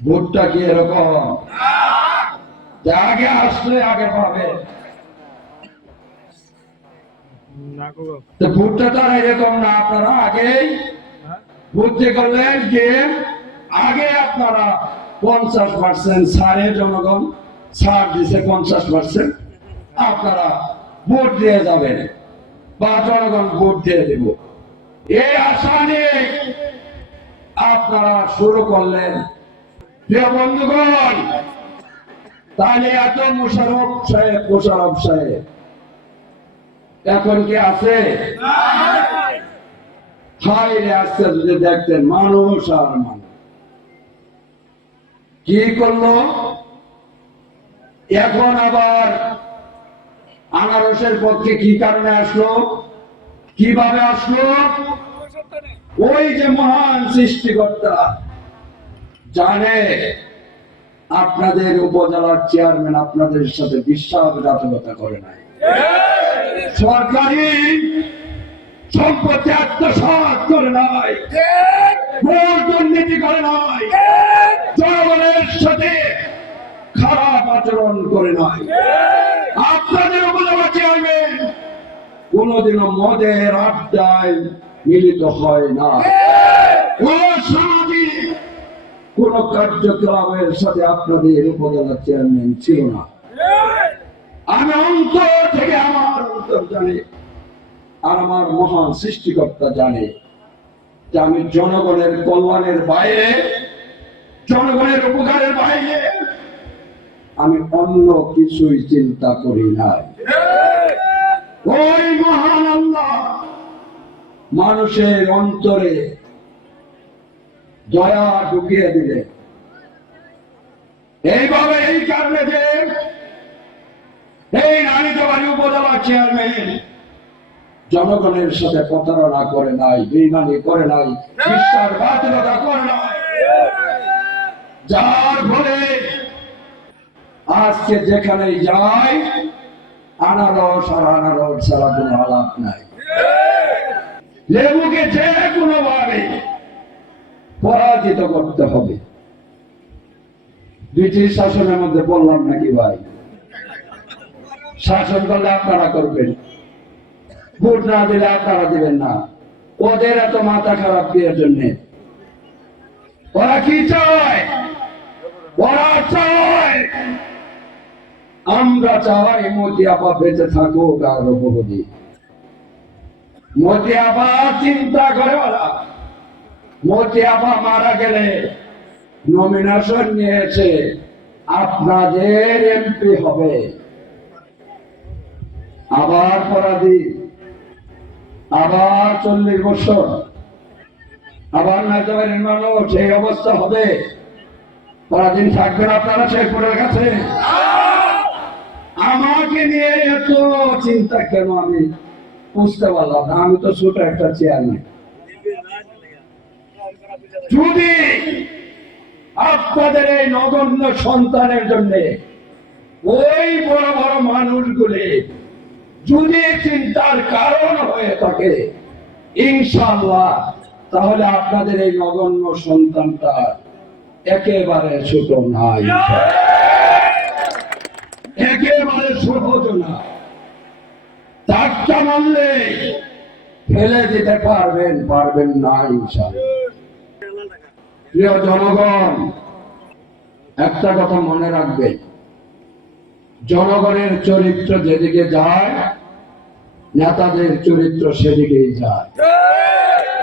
ভোটটা কি এরকম? যে আগে আসলে আগে পাবে। ভোটটা তো আর এরকম না আপনারা আগেই হ্যাঁ? বুদ্ধি করলেন যে আগে আপনারা পঞ্চাশ পার্সেন্ট ছাড়ে জনগণ ছাড় দিছে পঞ্চাশ পার্সেন্ট আপনারা ভোট দিয়ে যাবেন বা জনগণ ভোট দিয়ে দেব। এই আশা নিয়ে আপনারা শুরু করলেন বন্ধুগণ, তাহলে এত মোশারফ সাহেব মোশারফ সাহেব, এখন কি আছে? হাইরে যদি দেখতেন, মানুষ আর কি করল? এখন আবার আনারসের পক্ষে কি কারণে আসলো? কীভাবে আসলো? ওই যে মহান সৃষ্টিকর্তা জানে। আপনাদের উপজেলার চেয়ারম্যান আপনাদের সাথে বিশ্বাসঘাতকতা করে নাই। সরকারি সম্পত্তি আত্মসাৎ করে নাই। ভোট দুর্নীতি করে নাই। জনগণের সাথে খারাপ আচরণ করে নাই। আপনাদের উপজেলা চেয়ারম্যান কোনদিনও মদের আড্ডায় মিলিত হয় না। কোন কার্যক্রমের সাথে আপনাদের উপজেলা চেয়ারম্যান ছিল না। আমি অন্তর থেকে আমার অন্তর জানি, আর আমার মহান সৃষ্টিকর্তা জানে যে আমি জনগণের কল্যাণের বাইরে, জনগণের উপকারের বাইরে, আমি অন্য কিছুই চিন্তা করি নাই। ওই মহান আল্লাহ, মানুষের অন্তরে দয়া ঢুকিয়ে দিলে। এইভাবে এই কারণে যে এই রানীতবাড়ি উপজেলা চেয়ারম্যান জনগণের সাথে প্রতারণা করে নাই, বেইমানি করে নাই বিশ্বাসঘাতকতা করে নাই। যার ফলে আজকে যেখানে যাই, আনারস আর আনারস ছাড়া কোনো আলাপ নাই। লেবুকে যে কোনো পরাজিত করতে হবে। ব্রিটিশ শাসনের মধ্যে বললাম নাকি ভাই? শাসন করলে আপনারা করবেন। ভোট না দিলে আপনারা দিবেন না। ওদের এত মাথা খারাপ বিয়ের জন্য? ওরা কি চায়? ওরা চায়! আমরা চাই মোদি আপা বেঁচে থাকুক আরও বহুদিন মোদি আপা চিন্তা করে ওরা। আপা মারা গেলে নমিনেশন নিয়েছে আপনাদের এমপি হবে। আবার পরাধীন আবার চল্লিশ বছর, আবার নাইজাবাড়ির মানুষ এই অবস্থা হবে। পরাধীন থাকবেন আপনারা শেরপুরের কাছে। আমাকে নিয়ে এত চিন্তা কেন আমি? বুঝতে পারলাম না, আমি তো ছোট একটা চেয়ারম্যান যদি আপনাদের এই নগণ্য সন্তানের জন্য ওই বড় বড় মানুষগুলি যদি চিন্তার কারণ হয়ে থাকে ইনশাল্লাহ তাহলে আপনাদের এই নগণ্য সন্তানটা একেবারে ছোট নাই। একেবারে সহজ না। চারটা মানলে ফেলে দিতে পারবেন পারবেন না ইনশাল্লাহ প্রিয় জনগণ একটা কথা মনে রাখবে। জনগণের চরিত্র যেদিকে যায় নেতাদের চরিত্র সেদিকেই যায়।